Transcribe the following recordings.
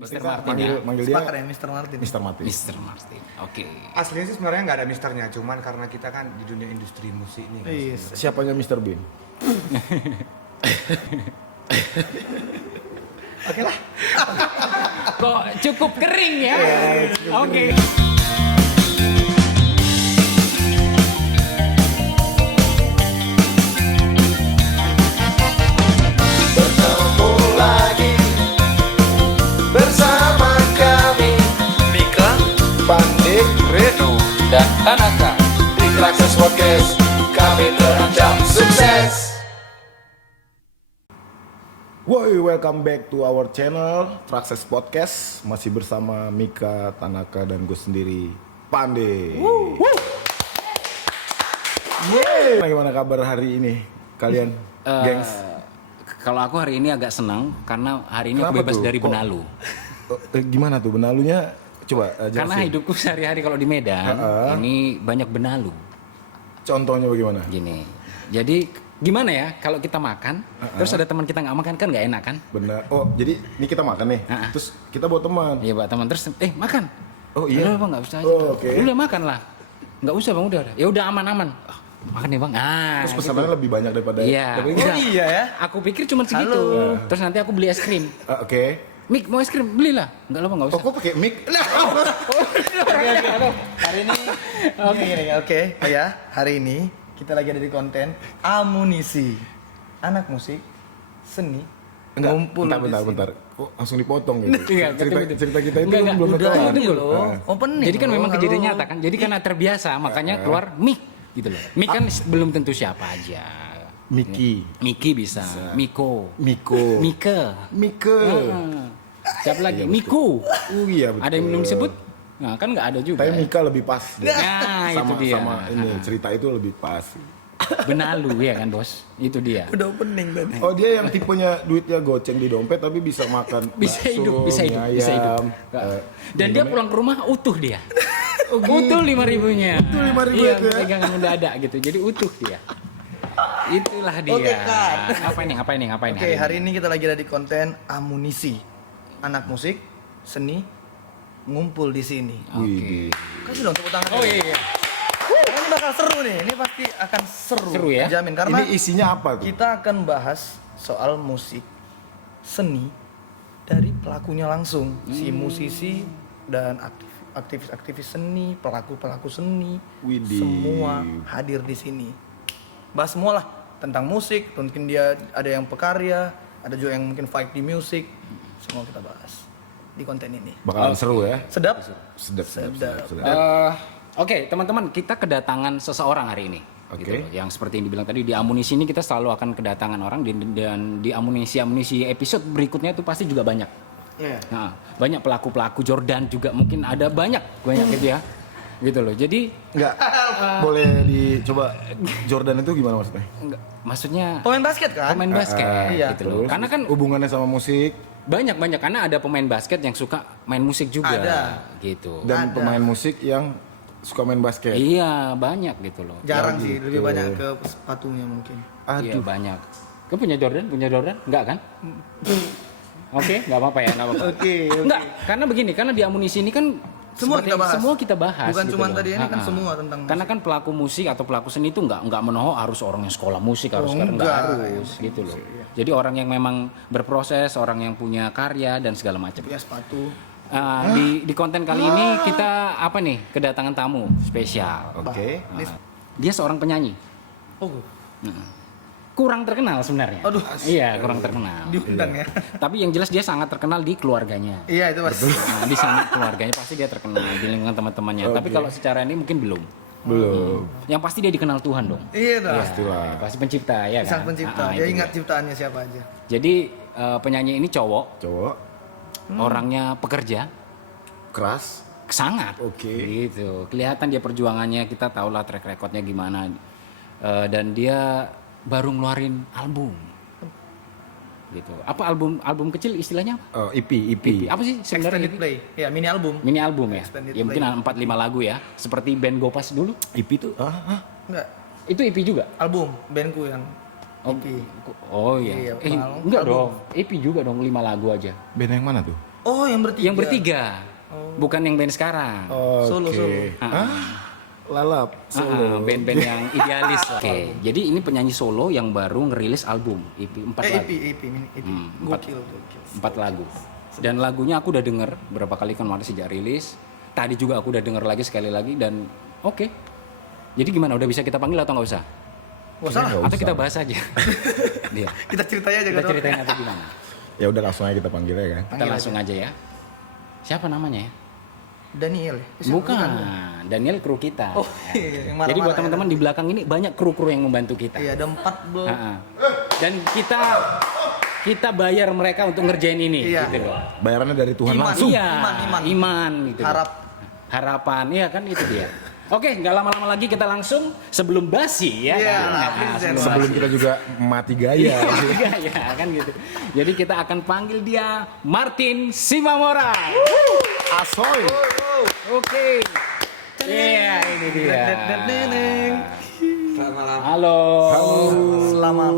Mr. Martin manggil dia Sepakat ya Mr. Martin. Mr. Martin. Mr. Martin. Oke. Aslinya sih sebenarnya nggak ada misternya, cuman karena kita kan di dunia industri musik nih. Iya. Siapanya Mr. Bean? Oke lah. Kok cukup kering ya? Oke. Bertemu lagi bersama kami Mika. Pandik, Reno dan Tanaka. di Traxxas Podcast. Kami terancam sukses. Woi, welcome back to our channel Traxxas Podcast. Masih bersama Mika, Tanaka, dan gue sendiri, Pande. Yeay. Gimana kabar hari ini kalian, gengs? Kalau aku hari ini agak senang karena hari ini aku Kenapa bebas tuh? dari Kok- benalu. Gimana tuh benalunya? Coba Karena jelasin. hidupku sehari-hari kalau di Medan ini banyak benalu. Contohnya bagaimana? Gini. Jadi gimana ya kalau kita makan, terus ada teman kita nggak makan kan nggak enak kan? Benar. Oh, jadi ini kita makan nih. Terus kita bawa teman. Iya pak teman terus makan. Oh iya. Udah bang nggak usah aja. Oh, oke. Udah makan lah. Nggak usah bang udah. Ya udah aman-aman. Ah, makan nih bang. Terus pesanannya lebih banyak daripada Iya. daripada- Oh iya ya. Aku pikir cuma segitu. Halo. Terus nanti aku beli es krim. Oke. Mik mau es krim belilah. Nggak lah bang nggak Oh, usah. kok pakai mic? Hari ini oke. Oh ya, hari ini kita lagi ada di konten amunisi. Anak musik, seni, Enggak, ngumpul di sini. bentar. Kok langsung dipotong gitu? Iya, cerita kita itu Enggak, belum Udah kelar. ini loh. Opening. Jadi kan loh, memang kejadian halo. nyata kan. Jadi karena terbiasa makanya keluar mik gitu loh. Mik kan belum tentu siapa aja. Miki, Miki bisa, Miko, Miko, Mike. Mike. Siapa lagi? Miku. Iya betul. Ada yang belum disebut? Nah, kan nggak ada juga. Tapi Mika lebih pas. Nah, sama, itu dia. Sama ini cerita itu lebih pas. Benalu ya kan, Bos. Itu dia. Udah opening tadi. Oh, dia yang tipenya duitnya goceng di dompet tapi bisa makan Bisa bakso, hidup, bisa hidup, mie bisa hidup. ayam, Dan dia pulang ke rumah utuh dia. Utuh 5.000-nya. Utuh 5.000 Iya, itu ya. pegangan mendadak gitu. Jadi utuh dia. Itulah dia. Oke, Kak. Apa ini? Oke, hari ini kita lagi ada di konten amunisi. Anak musik, seni, ngumpul di sini. Oke. Kasih dong tepuk tangan. Oh iya. Ini bakal seru nih. Ini pasti akan seru. Seru ya? Jamin karena Ini isinya apa tuh? kita akan bahas soal musik, seni dari pelakunya langsung, si musisi dan aktivis-aktivis seni, pelaku-pelaku seni, Widih. semua hadir di sini. Bahas semua lah tentang musik, mungkin dia ada yang pekarya, ada juga yang mungkin fight di musik, semua kita bahas di konten ini. Bakalan seru ya. Sedap? Sedap. Oke, teman-teman, kita kedatangan seseorang hari ini. Oke. Gitu loh. Yang seperti yang dibilang tadi di amunisi ini kita selalu akan kedatangan orang dan di amunisi episode berikutnya itu pasti juga banyak. Iya. Nah, banyak pelaku-pelaku Jordan juga mungkin ada banyak gitu ya. Gitu loh. Jadi Enggak. Boleh dicoba Jordan itu gimana maksudnya? maksudnya Pemain basket kan? pemain basket iya. gitu loh. Terus, Karena kan hubungannya sama musik banyak karena ada pemain basket yang suka main musik juga Ada. gitu. dan Ada. pemain musik yang suka main basket. Iya, banyak gitu loh. Jarang Ya sih, gitu. lebih banyak ke sepatunya mungkin. Iya, Aduh. banyak. Kau punya Jordan? Enggak kan? Oke, enggak apa-apa ya, enggak apa-apa. Oke. Enggak, karena begini, karena di amunisi ini kan Semua kita bahas. Semua kita bahas. Bukan gitu cuma loh. tadi ini kan Ha-ha. semua tentang Karena kan pelaku musik atau pelaku seni itu enggak menohok harus orang yang sekolah musik harus enggak enggak. harus gitu loh. Jadi orang yang memang berproses, orang yang punya karya dan segala macam. ya sepatu. Di konten kali ini kita apa nih? Kedatangan tamu spesial. Oke. Dia seorang penyanyi. Oh, Kurang terkenal sebenarnya. Aduh. Iya, kurang terkenal. diundang ya. Tapi yang jelas dia sangat terkenal di keluarganya. Iya itu pasti. Nah, di sana keluarganya pasti dia terkenal di lingkungan teman-temannya. Tapi kalau secara ini mungkin belum. Belum. Yang pasti dia dikenal Tuhan dong. Iya dong. Pastilah. Pasti pencipta ya kan. Sang pencipta. Ah, Dia itu ingat dia. ciptaannya siapa aja. Jadi penyanyi ini cowok, Cowok orangnya pekerja, keras. sangat. Oke. Gitu. Kelihatan dia perjuangannya, kita tahu lah track recordnya gimana. Dan dia baru ngeluarin album. Gitu. Apa album kecil istilahnya apa? EP. Apa sih sebenarnya? Extended play. Ya mini album. Mini album ya. Extended Ya mungkin 4-5 lagu ya. Seperti band Gopas dulu. EP itu Enggak. Itu EP juga. Album bandku yang Oh, EP. oh iya. Iya, Eh, album. enggak dong. EP juga dong 5 lagu aja. band yang mana tuh? Oh, yang bertiga. Yang bertiga. Bukan yang band sekarang. Solo. Lalap solo. Band-band yang idealis. Oke, jadi ini penyanyi solo yang baru ngerilis album EP 4 lagu. EP. Empat. Gokil. 4 lagu. Dan lagunya aku udah denger berapa kali kemarin sejak rilis. Tadi juga aku udah denger lagi sekali lagi dan oke. Jadi gimana? Udah bisa kita panggil atau nggak usah? Nggak usah lah. Atau kita bahas aja? Dia. Kita ceritain aja Kita kan. ceritain atau gimana? Ya udah langsung aja kita panggil ya kan. Kita langsung aja ya. Siapa namanya ya? Daniel ya? Bukan. Daniel kru kita. Oh, iya, yang marah-marah Jadi buat ya. teman-teman di belakang ini banyak kru-kru yang membantu kita. Iya, ada 4 belum. Ha-ha. Dan kita bayar mereka untuk ngerjain ini Iya. gitu loh. Bayarannya dari Tuhan Iman. langsung. Iya, Iman. iman gitu. Harap. Harapan, iya kan itu dia. Oke, nggak lama-lama lagi kita langsung sebelum basi ya. Iya, kan? Sebelum kita juga mati gaya. Iya, ya kan gitu. Jadi kita akan panggil dia Martin Simamora. Asoy. Oke. Iya, ini dia. Selamat malam. Halo. Selamat.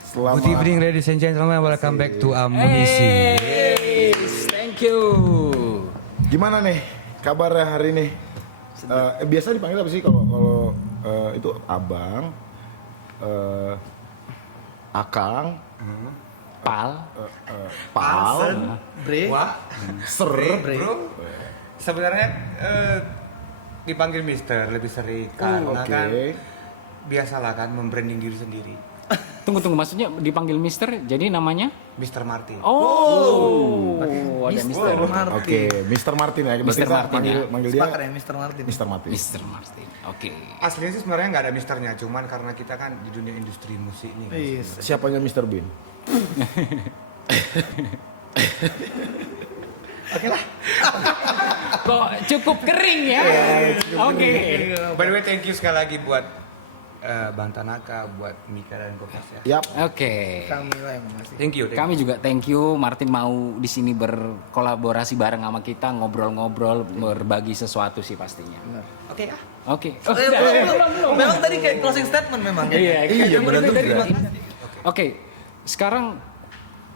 Selamat. Good evening ladies and gentlemen, welcome back to Amunisi. Hey, thank you. Gimana nih kabarnya hari ini? Biasa dipanggil apa sih kalau itu abang, akang, Pal. pal, Bre. Wah, ser, bro. Sebenarnya dipanggil Mister lebih sering karena oke. kan biasalah kan membranding diri sendiri. Tunggu, maksudnya dipanggil Mister, jadi namanya? Mr. Martin. Oh, ada Mister. Martin. Oke, Mr. Martin ya. Berarti Mr. kita Martin manggil dia Sepakat ya Mr. Martin. Mr. Martin. Mr. Martin. Oke. Aslinya sih sebenarnya nggak ada misternya, cuman karena kita kan di dunia industri musik nih. Iya. Siapanya Mr. Bean? Oke lah. Kok cukup kering ya? Oke. By the way, thank you sekali lagi buat Bang Tanaka, buat Mika dan Kokas ya. Yap. Oke. Kami lah yang makasih. Thank you. Kami juga thank you Martin mau di sini berkolaborasi bareng sama kita, ngobrol-ngobrol, berbagi sesuatu sih pastinya. Oke ya. Oke. Oh, belum. Memang tadi kayak closing statement memang. Iya, Iya, benar juga. Terima kasih. Oke. Sekarang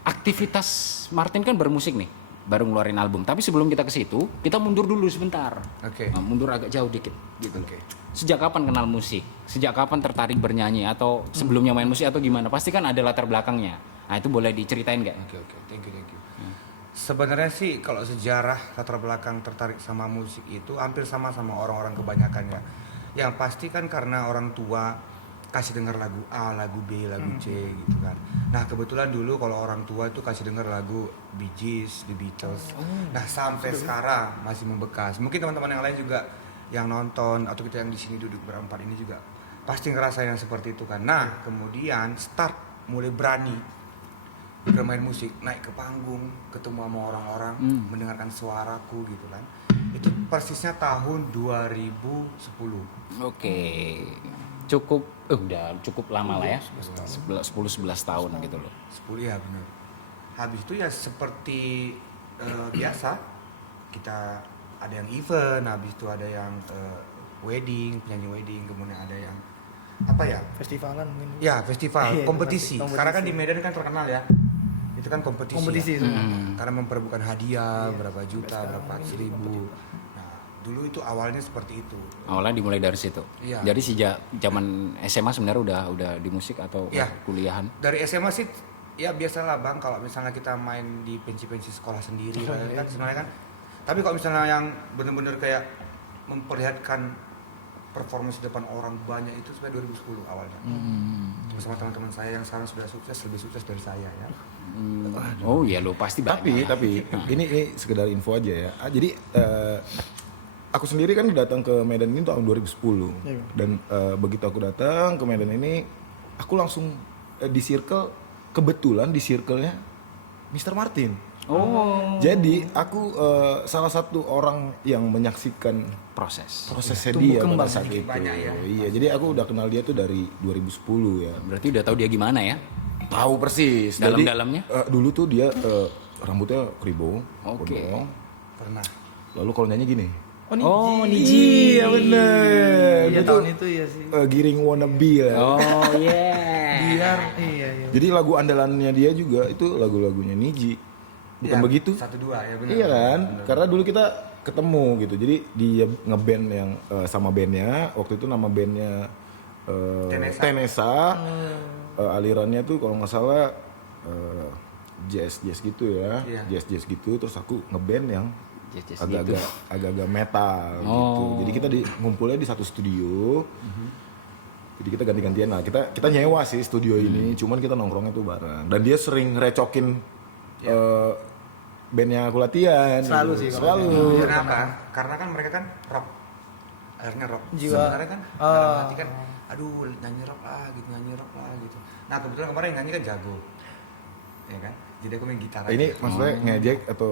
aktivitas Martin kan bermusik nih, baru ngeluarin album. Tapi sebelum kita ke situ, kita mundur dulu sebentar. Oke. Nah, mundur agak jauh dikit gitu. Oke. Sejak kapan kenal musik? Sejak kapan tertarik bernyanyi atau sebelumnya main musik atau gimana? Pasti kan ada latar belakangnya. Nah, itu boleh diceritain nggak? Oke, thank you. Sebenarnya sih kalau sejarah latar belakang tertarik sama musik itu hampir sama orang-orang kebanyakan ya. Yang pasti kan karena orang tua kasih dengar lagu A, lagu B, lagu C gitu kan. Nah kebetulan dulu kalau orang tua itu kasih dengar lagu Bee Gees, The Beatles. Nah sampai sekarang masih membekas. Mungkin teman-teman yang lain juga yang nonton atau kita yang di sini duduk berempat ini juga pasti ngerasain yang seperti itu kan. Nah kemudian start mulai berani bermain musik, naik ke panggung, ketemu sama orang-orang, mendengarkan suaraku gitu kan. Itu persisnya tahun 2010. Oke. Cukup udah cukup lama lah ya. 10-11 tahun gitu loh. 10 ya benar. Habis itu ya seperti biasa kita ada yang event, habis itu ada yang wedding, penyanyi wedding, kemudian ada yang apa ya? Festivalan mungkin. Ya festival, Iya, kompetisi. kompetisi. Karena kan di Medan kan terkenal ya. Itu kan kompetisi. Kompetisi ya. semua. Karena memperebutkan hadiah berapa juta, berapa ribu. Nah, dulu itu awalnya seperti itu. Awalnya dimulai dari situ. Iya. Jadi sejak zaman SMA sebenarnya udah di musik atau Iya. kuliahan? Dari SMA sih ya biasalah Bang, kalau misalnya kita main di pensi-pensi sekolah sendiri kan sebenarnya kan. Tapi kalau misalnya yang benar-benar kayak memperlihatkan performance di depan orang banyak itu sampai 2010 awalnya. Bersama teman-teman saya yang sekarang sudah sukses, lebih sukses dari saya ya. Oh iya lo pasti banyak. Tapi ini sekedar info aja ya. Jadi aku sendiri kan datang ke Medan ini tahun 2010 dan begitu aku datang ke Medan ini aku langsung di kebetulan di circle-nya Mr. Martin. Oh, Jadi aku salah satu orang yang menyaksikan proses. prosesnya Tumbuh dia pada kembang saat sedikit itu. banyak ya. Iya, jadi aku udah kenal dia tuh dari 2010 ya. Berarti udah tahu dia gimana ya? Tahu persis. Dalam-dalamnya? Jadi, dulu tuh dia rambutnya kribo, Oke. gondrong. Pernah. Lalu kalau nyanyi gini. Oh, Niji. Iya bener. Iya Itu tahun itu ya sih. giring wannabe lah. Oh, yeah. Biar iya. Jadi lagu andalannya dia juga itu lagu-lagunya Niji. bukan Ya, begitu? 1-2 ya benar. Iya kan? Benar. Karena dulu kita ketemu gitu. Jadi dia ngeband yang sama bandnya. Waktu itu nama bandnya Tenesa. Tenesa. Alirannya tuh kalau nggak salah jazz gitu ya. Iya. Jazz gitu. Terus aku ngeband yang Jazz-jazz agak-agak metal gitu. Jadi kita ngumpulnya di satu studio. Jadi kita ganti-gantian lah. Kita nyewa sih studio ini. Cuman kita nongkrongnya tuh bareng. Dan dia sering recokin bandnya aku latihan. Selalu gitu. sih kalau Selalu. Kenapa? Karena kan mereka kan rock. Akhirnya rock. Jiwa. Sebenarnya kan dalam hati kan aduh nyanyi rock lah gitu. Nah, kebetulan kemarin yang nyanyi kan jago. Ya kan? Jadi aku main gitar aja. Ini maksudnya ngejek atau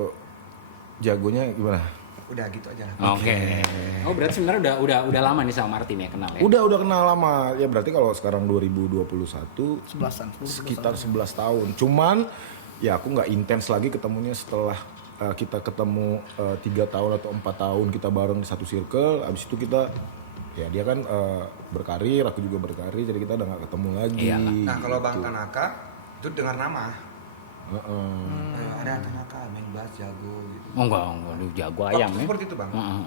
jagonya gimana? Udah gitu aja lah. Oke. Oh berarti sebenarnya udah lama nih sama Martin ya kenal ya? Udah kenal lama. Ya berarti kalau sekarang 2021 11-an, 10 sekitar 11 tahun. Cuman ya aku nggak intens lagi ketemunya setelah kita ketemu 3 tahun atau 4 tahun kita bareng di satu circle. Abis itu kita ya dia kan berkarir, aku juga berkarir, jadi kita udah nggak ketemu lagi. Iyalah. Nah, kalau Bang gitu. Tanaka itu dengar nama. Heeh. Ada Tanaka main bass jago gitu. Oh enggak, lu jago ayam Waktu ya. seperti itu, Bang. Heeh.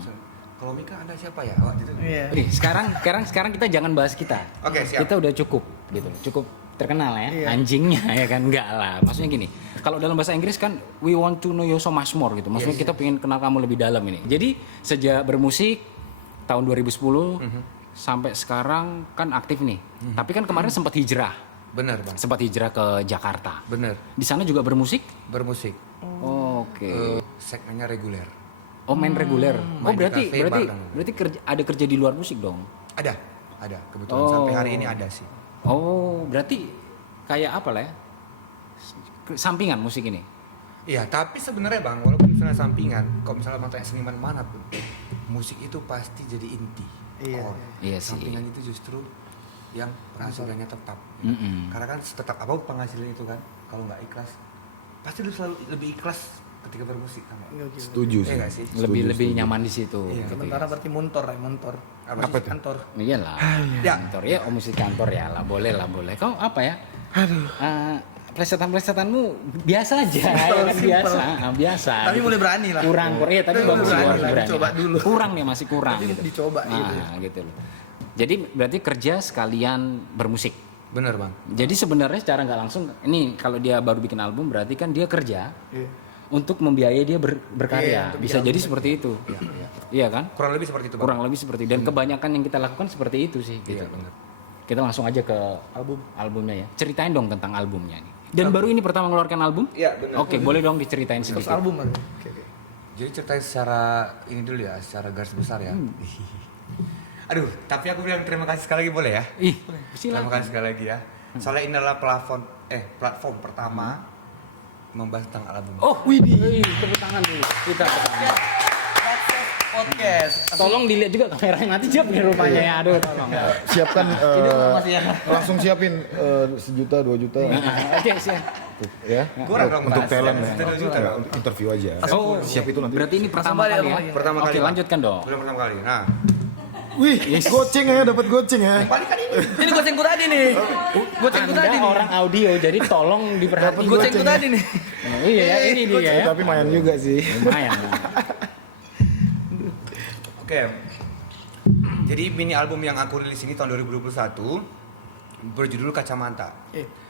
Kalau Mika Anda siapa ya? Wah, gitu. Iya. Nih, sekarang kita jangan bahas kita. Oke, siap. Kita udah cukup gitu. Cukup terkenal ya Iya. anjingnya ya kan enggak lah. Maksudnya gini, kalau dalam bahasa Inggris kan we want to know you so much more gitu. Maksudnya kita pengen kenal kamu lebih dalam ini. Jadi sejak bermusik tahun 2010 sampai sekarang kan aktif nih. Tapi kan kemarin sempat hijrah. Bener, Bang. Sempat hijrah ke Jakarta. Bener. Di sana juga bermusik? Bermusik. Oke. Segmennya reguler. Oh main reguler. Oh Main di berarti cafe, berarti bar dan- berarti ada kerja di luar musik dong. Ada. Kebetulan sampai hari ini ada sih. Oh berarti kayak apa lah ya? Sampingan musik ini. Iya, tapi sebenarnya Bang, walaupun misalnya sampingan, kalau misalnya Bang tanya seniman mana pun, musik itu pasti jadi inti. Iya. core. Iya sih. Sampingan itu justru yang penghasilannya tetap. Mm-mm. Karena kan setetap apa penghasilan itu kan, kalau nggak ikhlas, pasti lu selalu lebih ikhlas ketika bermusik kan. Bang? Setuju Iya sih. nggak sih? Lebih nyaman di situ. Iya, gitu Sementara ya. berarti montor. Apa Musik tuh? kantor. Iyalah. Ya. Kantor ya, oh musik kantor ya lah, boleh lah boleh. Kau apa ya? Plesetan-plesetanmu biasa aja, ya kan? biasa. Tapi mulai berani lah. Kurang, iya tapi Tapi bagus sih, berani harus lah, berani. dicoba dulu. Kurang nih masih kurang Tapi gitu. dicoba gitu ya. Gitu loh. Jadi berarti kerja sekalian bermusik. Bener Bang. Jadi sebenarnya secara nggak langsung, ini kalau dia baru bikin album berarti kan dia kerja Iya. untuk membiayai dia berkarya. Iya, untuk Bisa bikin jadi album. seperti itu. Iya kan? Kurang lebih seperti itu Bang. Kurang lebih seperti itu. Dan kebanyakan yang kita lakukan seperti itu sih. Gitu. Iya, bener. Kita langsung aja ke albumnya ya. Ceritain dong tentang albumnya nih. Dan baru ini pertama mengeluarkan album? Iya, benar. Oke, boleh dong diceritain Terus sedikit. album ada. Oke. Jadi ceritain secara ini dulu ya, secara garis besar ya. Aduh, tapi aku bilang terima kasih sekali lagi boleh ya? Ih, Terima silakan. kasih sekali lagi ya. Soalnya ini adalah platform pertama membahas tentang album. Oh, widih. Tepuk tangan dulu. Kita tepuk tangan. Podcast. Tolong dilihat juga kameranya nanti jawab nih rupanya ya. Aduh, tolong. Siapkan Masih ya. langsung siapin 1 juta 2 juta Oke, siap. ya Kurang dong, untuk Mas. talent Ya, ya. 1 juta. Ya, untuk interview aja. Oh, siap itu nanti. Berarti ini pertama balik, kali ya? langsung Pertama Oke, kali, Bang. lanjutkan dong. Belum pertama kali. Nah, Wih, goceng ya, dapat goceng ya. Ini gocengku tadi nih. Gocengku tadi Anda nih. orang audio, jadi tolong diperhatikan. Gocengku tadi nih. Oh, iya, ya, ini dia ya. Tapi main juga sih. Lumayan. oke. Jadi mini album yang aku rilis ini tahun 2021 berjudul Kacamata.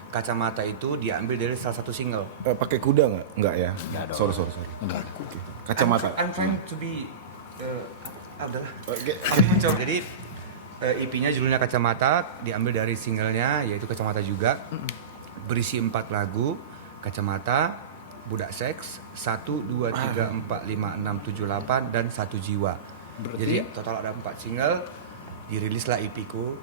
Kacamata itu diambil dari salah satu single. Pakai kuda nggak? Nggak ya. Sorry. Kacamata. I'm trying to be adalah. Oke. Aku mencoba. Jadi EP-nya judulnya Kacamata, diambil dari singlenya yaitu Kacamata juga. Berisi 4 lagu, Kacamata, Budak Seks, 1, 2, 3, 4, 5, 6, 7, 8 dan 1 Jiwa. Jadi total ada 4 single. Dirilislah EP-ku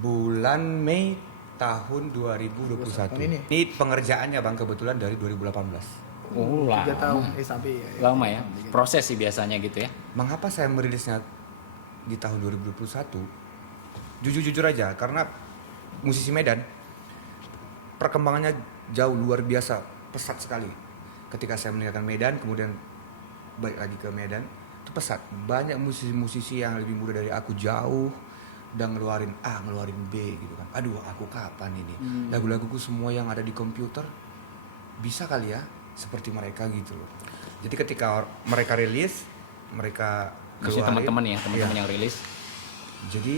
bulan Mei tahun 2021. Ini. Ini pengerjaannya Bang kebetulan dari 2018. Oh, 3 tahun lama. sampai ya. Lama ya. Proses sih biasanya gitu ya. Mengapa saya merilisnya di tahun 2021? Jujur-jujur aja, karena musisi Medan perkembangannya jauh luar biasa, pesat sekali. Ketika saya meninggalkan Medan, kemudian balik lagi ke Medan, itu pesat. Banyak musisi-musisi yang lebih muda dari aku jauh dan ngeluarin A, ngeluarin B gitu kan. Aduh, aku kapan ini? Lagu-laguku semua yang ada di komputer bisa kali ya seperti mereka gitu loh. Jadi ketika mereka rilis, mereka Maksudnya keluarin, teman-teman ya, teman-teman iya. yang rilis Jadi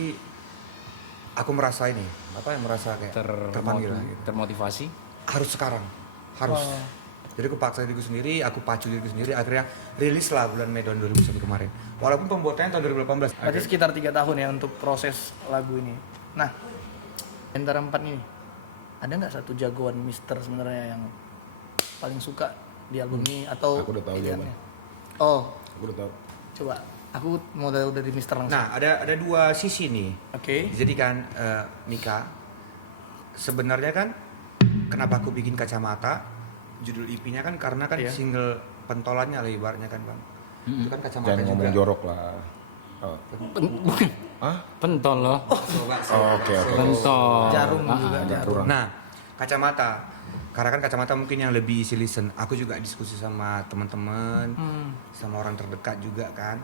aku merasa ini, merasa kayak terpanggil lah gitu. termotivasi. Harus sekarang, harus. Jadi aku paksa diriku sendiri, aku pacu diriku sendiri, akhirnya rilis lah bulan Mei tahun 2001 kemarin. Walaupun pembuatannya tahun 2018. Berarti sekitar 3 tahun ya untuk proses lagu ini. Nah, antara 4 ini, ada nggak satu jagoan Mister sebenarnya yang paling suka di album ini atau Aku udah tahu pilihannya? jawabannya. Oh, Aku udah tahu. coba. Aku mau tahu dari Mister langsung. Nah, ada dua sisi nih. Oke. Jadi kan Mika, sebenarnya kan kenapa aku bikin Kacamata? Judul EP-nya kan karena kan Iya. single pentolannya lah ibaratnya kan Bang. Itu kan Kacamata Jangan juga. ngomong jorok lah. Oh. Bukan. Hah? Pentol loh. Coba, Oke, oke. Pentol. Jarum juga. Agak kurang. Nah, Kacamata. Karena kan Kacamata mungkin yang lebih easy listen. Aku juga diskusi sama teman-teman, sama orang terdekat juga kan.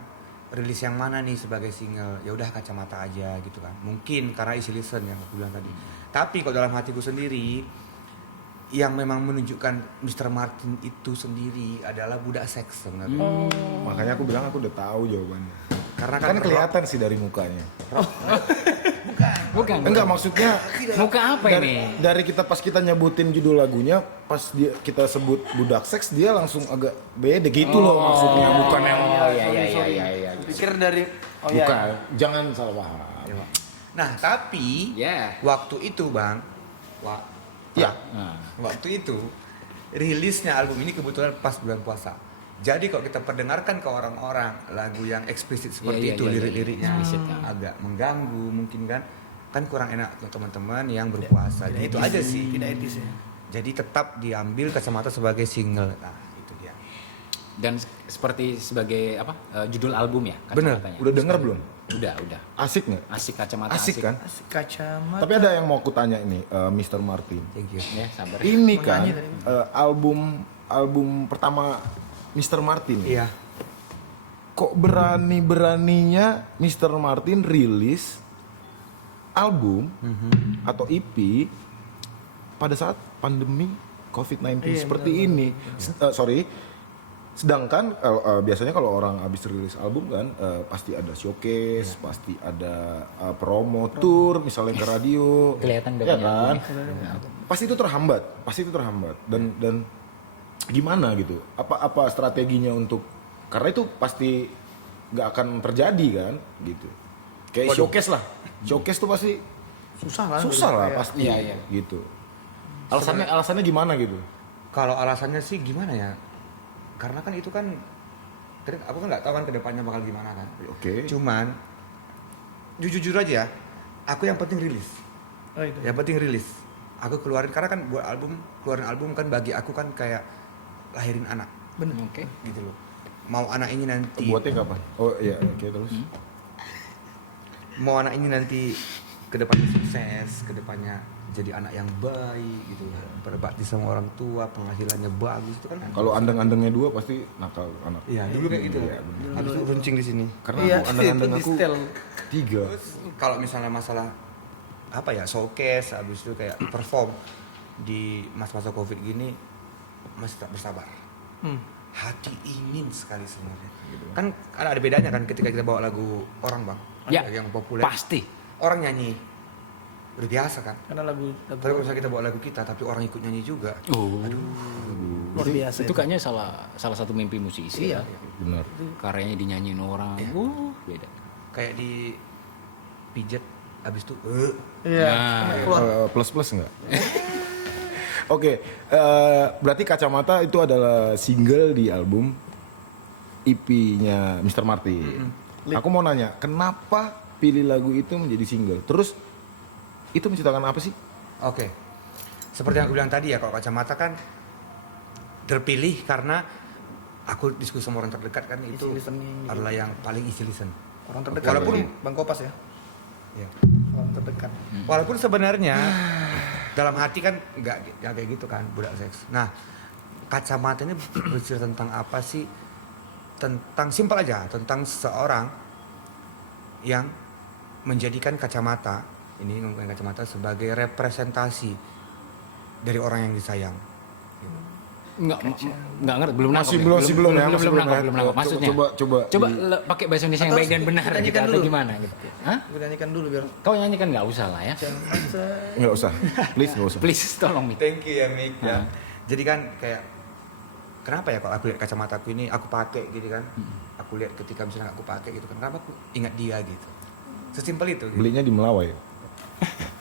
Rilis yang mana nih sebagai single? Ya udah Kacamata aja gitu kan. Mungkin karena easy listen yang aku bilang tadi. Tapi kok dalam hatiku sendiri yang memang menunjukkan Mr. Martin itu sendiri adalah budak seks sebenarnya. Makanya aku bilang aku udah tahu jawabannya. Karena Kan kelihatan sih dari mukanya. Bukan. Enggak, maksudnya Muka apa ini? dari kita pas kita nyebutin judul lagunya, pas kita sebut budak seks, dia langsung agak beda gitu loh maksudnya, bukan yang iya. Pikir dari bukan. Jangan salah paham. Nah, tapi Ya. waktu itu Bang, Ya. Nah, waktu itu rilisnya album ini kebetulan pas bulan puasa. Jadi kalau kita perdengarkan ke orang-orang lagu yang eksplisit seperti Iya, itu iya, iya, lirik-liriknya eksplisit, ya. agak mengganggu mungkin kan kurang enak untuk teman-teman yang berpuasa. Jadi itu aja sih. tidak etis ya. Jadi tetap diambil Kacamata sebagai single. Nah, itu dia. dan seperti sebagai apa? Judul album ya Bener. kacamatanya. Udah denger belum? Udah. Asik nggak? Asik kacamata Asik kan? Kacamata. Tapi ada yang mau aku tanya ini, Mr. Martin. Thank you. Ya, sabar. Ini Mau kan nyanyi tadi. album pertama Mr. Martin. Iya. Kok beraninya Mr. Martin rilis album atau EP pada saat pandemi COVID-19 Iya, seperti ini. Sedangkan biasanya kalau orang habis rilis album kan pasti ada showcase, pasti ada promo tour, misalnya ke radio. Kelihatan udah ya punya kan? album Pasti itu terhambat. Dan gimana gitu? Apa strateginya untuk, karena itu pasti nggak akan terjadi kan gitu. Kayak showcase lah. Showcase tuh pasti susah lah pasti Iya. gitu. Alasannya gimana gitu? Kalau alasannya sih gimana ya? Karena kan itu kan aku kan nggak tahu kan kedepannya bakal gimana kan. Oke. Cuman jujur aja ya, aku yang penting rilis. Oh, itu. Yang penting rilis. Aku keluarin karena kan keluarin album kan bagi aku kan kayak lahirin anak Bener. Oke. gitu loh. Mau anak ini nanti Buatnya kapan? Oh iya, oke terus. mau anak ini nanti kedepannya sukses, kedepannya jadi anak yang baik gitu kan. Berbakti sama orang tua, penghasilannya bagus itu kan. Kalau andeng-andengnya dua pasti nakal anak. Iya, dulu kayak gitu. Iya, bener. Habis itu runcing di sini. Karena Iya, aku andeng-andeng itu aku di setel. 3. Terus kalau misalnya masalah apa ya, showcase habis itu kayak perform di masa-masa Covid gini masih tak bersabar. Hati ingin sekali sebenarnya. Kan ada bedanya kan ketika kita bawa lagu orang, Bang. Ya, Yang populer. pasti. Orang nyanyi udah biasa kan. Karena lagu Tapi kalau misalnya kita bawa lagu kita tapi orang ikut nyanyi juga. luar biasa. Itu kayaknya salah satu mimpi musisi. Iya. Ya. Benar. Karyanya dinyanyiin orang. Beda. Kayak di pijet habis itu Iya. Nah, Keluar. Plus enggak? Oke, berarti Kacamata itu adalah single di album EP-nya Mr. Martin. Aku mau nanya, kenapa pilih lagu itu menjadi single? Terus itu menceritakan apa sih? Oke. Seperti yang aku bilang tadi ya, kalau Kacamata kan terpilih karena aku diskusi sama orang terdekat kan itu Easy listening gitu. adalah yang paling easy listen. Orang terdekat. Walaupun- Berarti Bang Kopas ya. Ya. Orang terdekat. Walaupun sebenarnya dalam hati kan nggak kayak gitu kan, budak seks. Nah, Kacamata ini bercerita tentang apa sih? Tentang simpel aja, tentang seseorang yang menjadikan kacamata, ini ngomongin kacamata sebagai representasi dari orang yang disayang. Enggak ngerti, belum nangkep. Masih belum ya, masih belum ya. belum nangkep. Maksudnya. Coba Pakai bahasa Indonesia yang Atau baik dan benar gitu nyanyikan atau dulu. gimana gitu. Hah? Gue nyanyikan dulu biar Kau nyanyikan nggak usah lah ya. nggak usah. Please nggak usah. Please tolong Mik. Thank you ya Mik ya. Nah. Jadi kan kayak kenapa ya kalau aku lihat kacamataku ini aku pakai gitu kan. Aku lihat ketika misalnya aku pakai gitu kan. Kenapa aku ingat dia gitu. Sesimpel itu. Gitu. Belinya di Melawai.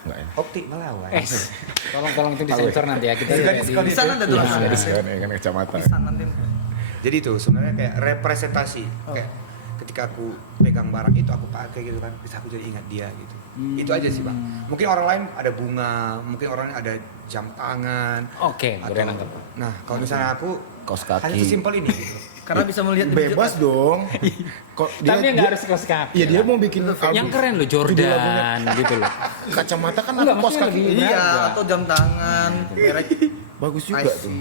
Enggak ya? Optik Melawai. Tolong itu disensor nanti ya. Kita di sana ada tulisan. Ada diskon ya kan kacamata. Di sana nanti. Jadi itu sebenarnya kayak representasi. Kayak ketika aku pegang barang itu aku pakai gitu kan. Bisa aku jadi ingat dia gitu. Itu aja sih Bang. Mungkin orang lain ada bunga, mungkin orang lain ada jam tangan. Oke, udah nangkep. Nah, kalau misalnya aku Kaos kaki. hanya sesimpel ini gitu. Karena bisa melihat lebih Bebas jelas. dong. Kok Tapi nggak harus kaos kaki. Iya dia lah. mau bikin Yang keren loh Jordan gitu loh. kacamata kan Enggak, ada kaos maksudnya kaki. lebih- Iya, Beragam. atau jam tangan, merek Bagus juga tuh.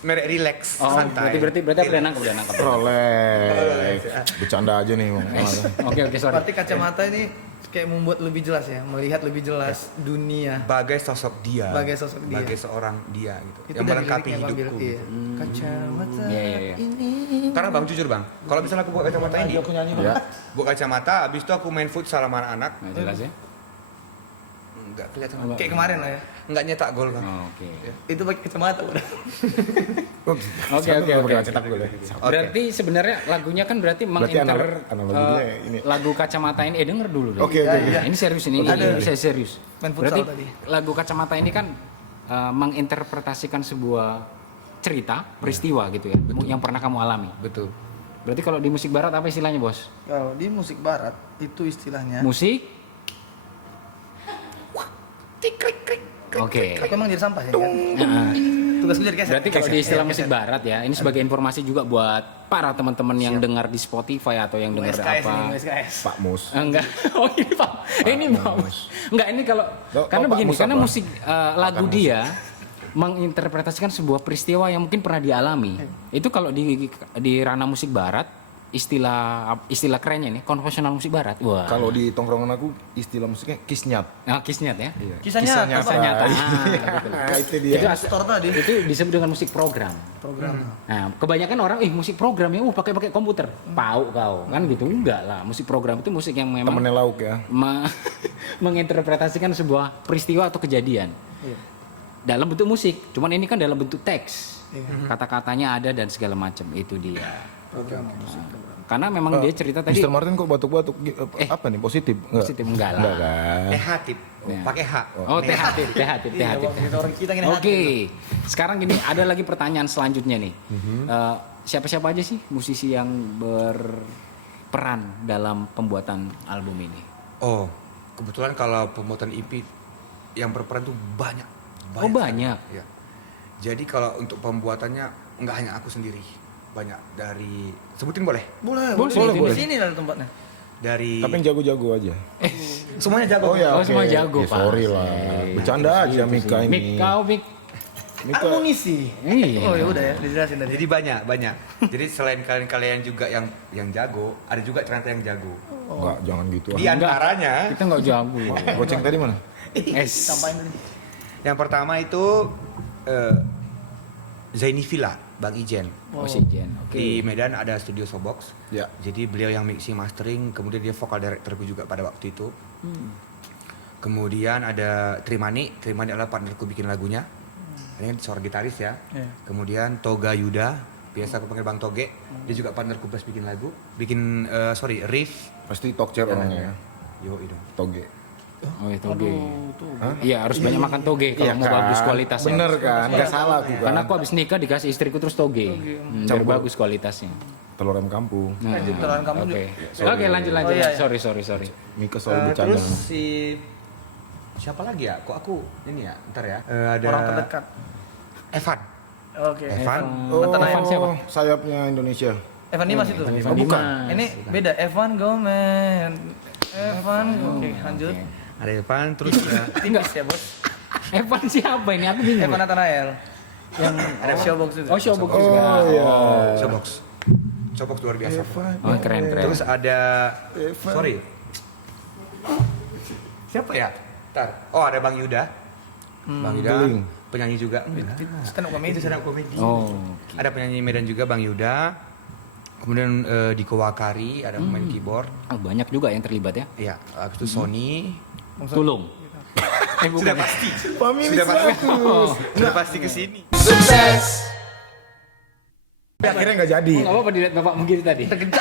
Merek relax, Oh, santai. berarti aku udah nangkep. Rolex. Bercanda aja nih. Oke, sorry. Berarti kacamata ini kayak membuat lebih jelas ya, melihat lebih jelas dunia Sebagai sosok dia. Sebagai sosok dia. Sebagai seorang dia gitu. itu yang dari melengkapi liriknya Bang hidupku. Bil, iya. Kacamata Iya. ini. Karena Bang jujur Bang, kalau misalnya aku buat kacamata ini, Ya. buat kacamata, abis itu aku main futsal sama anak-anak, Nah, jelas ya. nggak kelihatan, Kayak kemarin lah ya. nggak nyetak gol Bang. Oh, Oke. Itu pakai kacamata udah. Oke. Cetak gue deh. Berarti sebenarnya lagunya kan berarti analoginya ini. lagu kacamata ini denger dulu deh. Oke. Ini serius ini saya serius. Main futsal Berarti tadi. lagu kacamata ini kan menginterpretasikan sebuah cerita, peristiwa gitu ya, yang pernah kamu alami. Betul. Berarti kalau di musik barat apa istilahnya, Bos? Kalau di musik barat itu istilahnya. Musik? Oke. Aku emang jadi sampah ya kan? Nah, Tugas gue jadi keset. berarti kalau di istilah Keset. musik barat ya, ini sebagai informasi juga buat para teman-teman yang dengar di Spotify atau yang dengar USKS apa. ini, USKS. Pak Mus. Enggak. Oh ini Pak. Ini Pak. Enggak ini kalau Loh, karena Pak begini, Mus karena apa? musik lagu dia menginterpretasikan sebuah peristiwa yang mungkin pernah dialami. Itu kalau di ranah musik barat istilah kerennya nih konvensional musik barat. Wah. Kalau di tongkrongan aku istilah musiknya kisnyat. Kisnyat ya. Kisahnya apa? Kisah nyata. Nah, itu dia. Itu Store tadi. itu disebut dengan musik program. Program. Nah, kebanyakan orang musik program ya pakai komputer. Pau kau. Kan gitu enggak lah. Musik program itu musik yang memang Temennya lauk ya. menginterpretasikan sebuah peristiwa atau kejadian. Iya. Dalam bentuk musik. Cuman ini kan dalam bentuk teks. Iya. Kata-katanya ada dan segala macam. Itu dia. Karena memang dia cerita tadi Mr. Martin kok batuk-batuk? Apa nih positif? positif enggak lah. Enggak kan? Hatip, pakai H. Oh, THT. Iya, Bang, itu orang kita gini Oke, hati. sekarang gini ada lagi pertanyaan selanjutnya nih. Siapa-siapa aja sih musisi yang berperan dalam pembuatan album ini? Oh, kebetulan kalau pembuatan EP yang berperan tuh banyak. Oh, banyak. Ya. Jadi kalau untuk pembuatannya nggak hanya aku sendiri, banyak dari sebutin boleh? Boleh, Boleh, boleh. boleh. Di sini lah tempatnya. Dari Tapi yang jago-jago aja. semuanya jago. Oh ya, Oh, oke. semua jago, Ya, Pak. sorry lah. Bercanda aja Mika ini. Mik, kau Mik. Mika. Amunisi. Iya. Oh ya udah ya, dijelasin tadi. Jadi banyak. Jadi selain kalian juga yang jago, ada juga ternyata yang jago. Enggak, jangan gitu. Di antaranya Kita nggak jago. Goceng tadi mana? Sampain tadi. yang pertama itu Zaini Villa, Bang Ijen. Oh, si Jen. Oke. Di Medan ada studio Sobox. Ya. Jadi beliau yang mixing mastering, kemudian dia vokal directorku juga pada waktu itu. Kemudian ada Trimani adalah partnerku bikin lagunya. Ini seorang gitaris ya. Iya. Kemudian Toga Yuda, biasa aku panggil Bang Toge. Dia juga partnerku pas bikin lagu, bikin riff. Pasti talk chair orangnya ya. Yo itu. Toge. Oh, itu toge. Iya, harus banyak makan toge kalau mau kan? bagus kualitasnya. Bener kan? Enggak salah aku kan. Karena aku habis nikah dikasih istriku terus toge. Biar Campur. bagus kualitasnya. Telur ayam kampung. Nah, Telan kamu Oke. juga. Oke, lanjut. Oh, iya, iya. Sorry. Mika selalu bercanda. Terus si siapa lagi ya? Kok aku ini ya? Ntar ya. Ada Orang terdekat. Evan. Oke. Evan. Mantan Evan siapa? Sayapnya Indonesia. Evan Dimas itu. Evan bukan. Dimas. Ini beda. Evan Gomen. Evan. Oke, lanjut. Ada Evan terus Tinggal ya bos. Evan siapa ini? Aku bingung. Evan Nathanael. Yang ada showbox juga. Oh, showbox Oh juga. iya. Showbox. Showbox luar biasa. Oh, keren. Terus ada sorry. Siapa ya? Ntar. Oh, ada Bang Yuda. Bang Yuda. Beling. penyanyi juga. Stand up comedy. Itu stand up comedy. Oh. Ada penyanyi Medan juga Bang Yuda. Kemudian Diko Wakari ada pemain keyboard. Oh, banyak juga yang terlibat ya. Iya, habis itu Sony. Tulung. Sudah pasti. Family Sudah pasti. 100. Sudah pasti kesini. Sukses. Akhirnya nggak jadi. Enggak apa-apa dilihat Bapak menggiri tadi. Kita